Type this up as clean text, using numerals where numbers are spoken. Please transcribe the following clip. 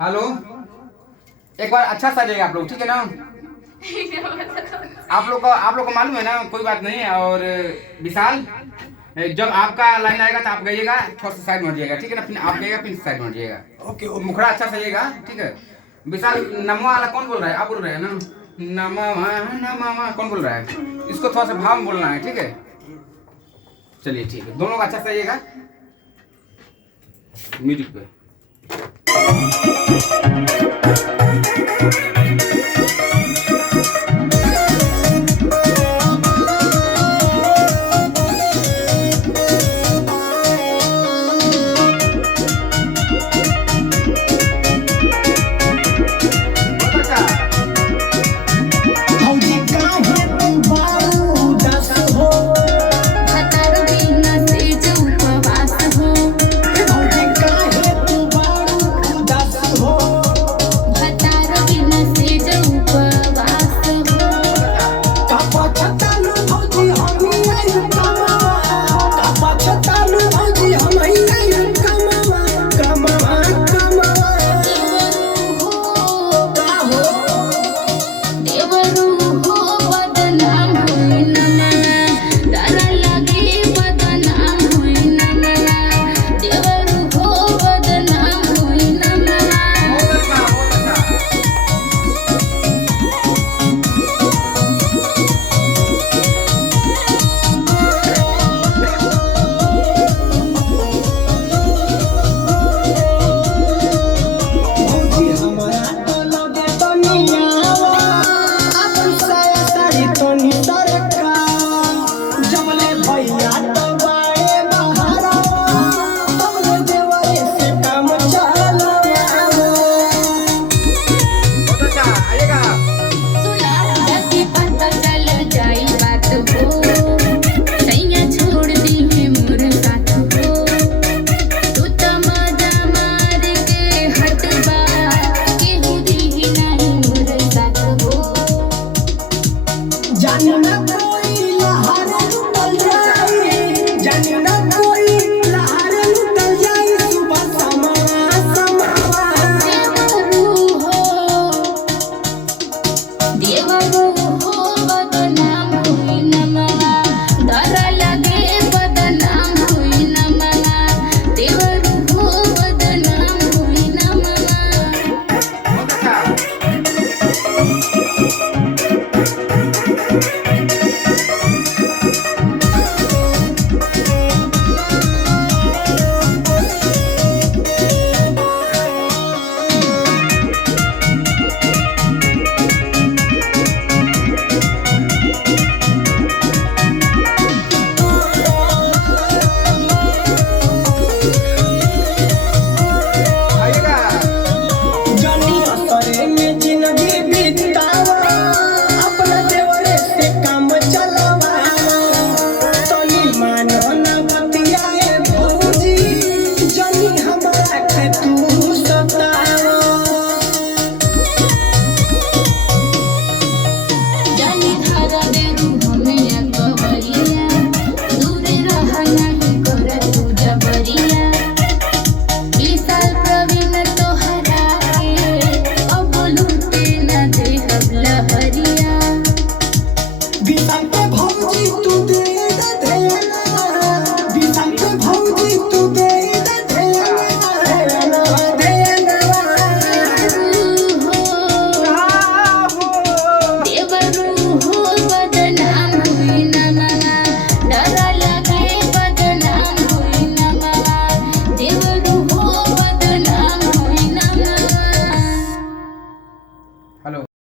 Hello, एक बार अच्छा सजेगा आप लोग, ठीक है ना? आप लोग को मालूम है ना, कोई बात नहीं है। और विशाल, जब आपका लाइन आएगा तो आप गाइएगा, थोड़ा सा साइड में हटिएगा, ठीक है ना? फिर आप गाइएगा, फिर साइड में हटिएगा। ओके, मुखड़ा अच्छा सजेगा, ठीक है? विशाल, नमवा वाला कौन बोल रहा है? आप बोल रहे हैं ना? नमवा नमवा कौन बोल रहा है? इसको थोड़ा सा भाव में बोलना है, ठीक है? चलिए ठीक है, दोनों का अच्छा सजेगा। म्यूजिक पे